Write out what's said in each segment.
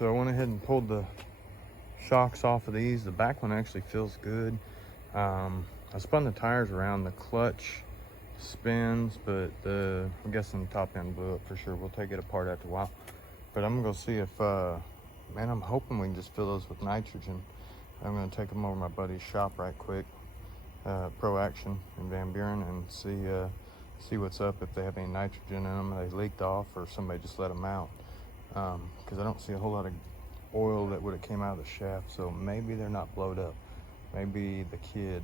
so I went ahead and pulled the shocks off of these. The back one actually feels good. I spun the tires around. The clutch spins, but I'm guessing the top end blew up for sure. We'll take it apart after a while. But I'm gonna go see if, man, I'm hoping we can just fill those with nitrogen. I'm gonna take them over to my buddy's shop right quick, Pro Action in Van Buren, and see what's up, if they have any nitrogen in them, they leaked off, or somebody just let them out. Because I don't see a whole lot of oil that would have came out of the shaft, so maybe they're not blowed up. Maybe the kid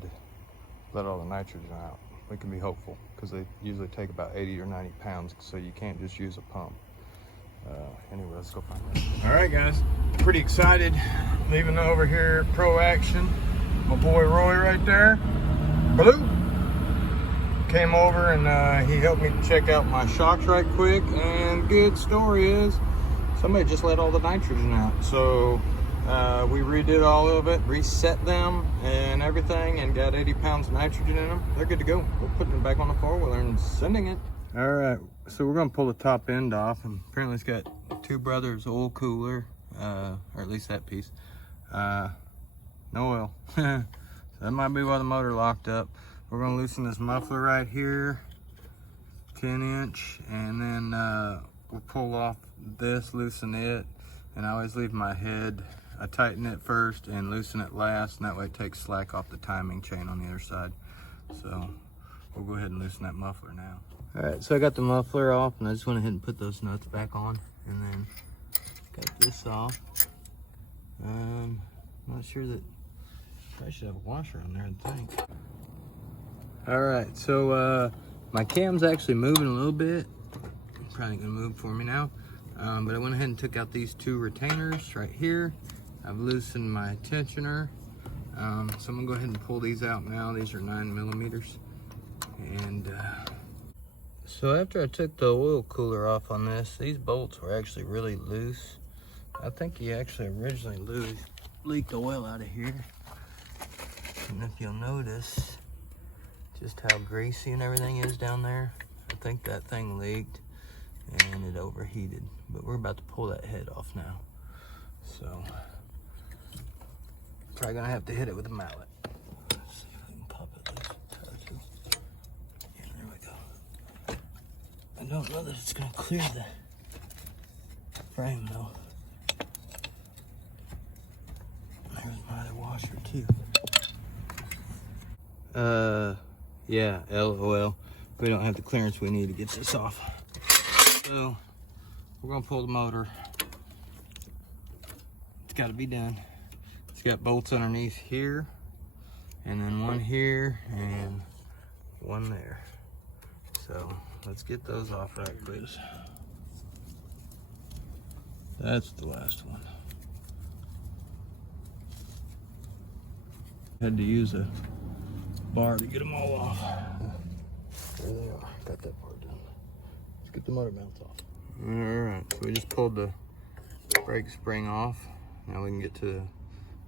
let all the nitrogen out. We can be hopeful, because they usually take about 80 or 90 pounds, so you can't just use a pump. Anyway, let's go find it. All right, guys, pretty excited. Leaving over here, Pro Action. My boy Roy right there. Blue came over and he helped me check out my shocks right quick. And good story is, somebody just let all the nitrogen out. So we redid all of it, reset them and everything, and got 80 pounds of nitrogen in them. They're good to go. We're putting them back on the four-wheeler and sending it. All right, so we're gonna pull the top end off, and apparently it's got Two Brothers oil cooler, or at least that piece. No oil. So that might be why the motor locked up. We're gonna loosen this muffler right here, 10-inch, and then we'll pull off this, loosen it, and I always leave my head, I tighten it first and loosen it last, and that way it takes slack off the timing chain on the other side. So we'll go ahead and loosen that muffler now. All right, so I got the muffler off, and I just went ahead and put those nuts back on, and then got this off. Not sure that I should have a washer on there, I think. All right, so my cam's actually moving a little bit. Probably gonna move for me now, but I went ahead and took out these two retainers right here. I've loosened my tensioner, so I'm gonna go ahead and pull these out now. These are 9mm, and so after I took the oil cooler off on this, these bolts were actually really loose. I think he actually originally leaked oil out of here. And if you'll notice just how greasy and everything is down there, I think that thing leaked and it overheated. But we're about to pull that head off now. So, probably gonna have to hit it with a mallet. Let's see if I can pop it loose. Yeah, there we go. I don't know that it's gonna clear the frame though. There's my other washer too. Yeah, LOL. We don't have the clearance we need to get this off. So, we're gonna pull the motor. It's gotta be done. It's got bolts underneath here, and then one here, and one there. So, let's get those off right quick. That's the last one. Had to use a bar to get them all off. There they are. Got that part done. Let's get the motor mounts off. All right, so we just pulled the brake spring off. Now we can get to the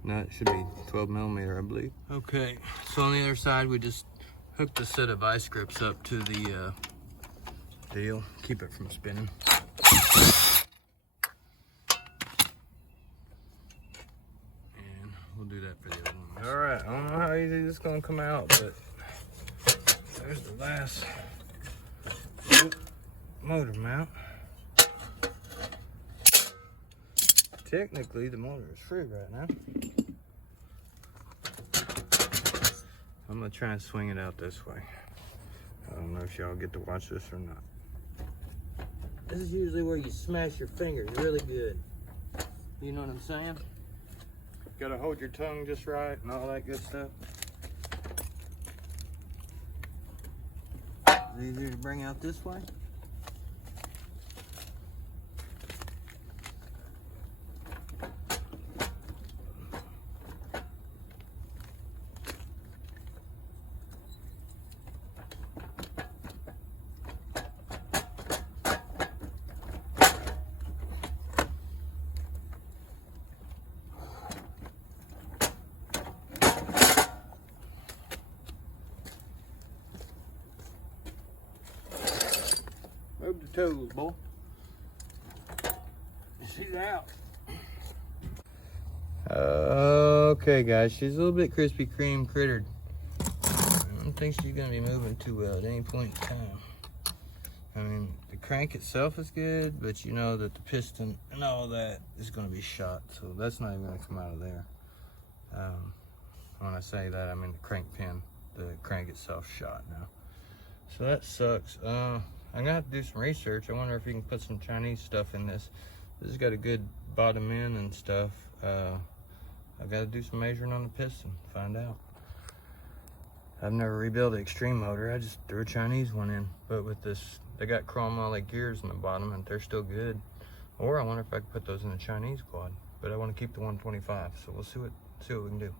nut. It should be 12mm, I believe. Okay, so on the other side, we just hooked a set of vice grips up to the deal. Keep it from spinning. And we'll do that for the other one. All right, I don't know how easy this is gonna come out, but there's the last motor mount. Technically, the motor is free right now. I'm gonna try and swing it out this way. I don't know if y'all get to watch this or not. This is usually where you smash your fingers really good. You know what I'm saying? Gotta hold your tongue just right and all that good stuff. It's easier to bring out this way. Move the tools, boy. You see that? Okay, guys, she's a little bit Krispy Kreme crittered. I don't think she's gonna be moving too well at any point in time. I mean, the crank itself is good, but you know that the piston and all that is gonna be shot, so that's not even gonna come out of there. When I say that, I mean the crank pin, the crank itself shot now. So that sucks. I'm gonna have to do some research. I wonder if you can put some Chinese stuff in this. This has got a good bottom end and stuff. I've got to do some measuring on the piston, find out. I've never rebuilt an extreme motor. I just threw a Chinese one in. But with this, they got chromoly gears in the bottom and they're still good. Or I wonder if I could put those in a Chinese quad. But I want to keep the 125, so we'll see what we can do.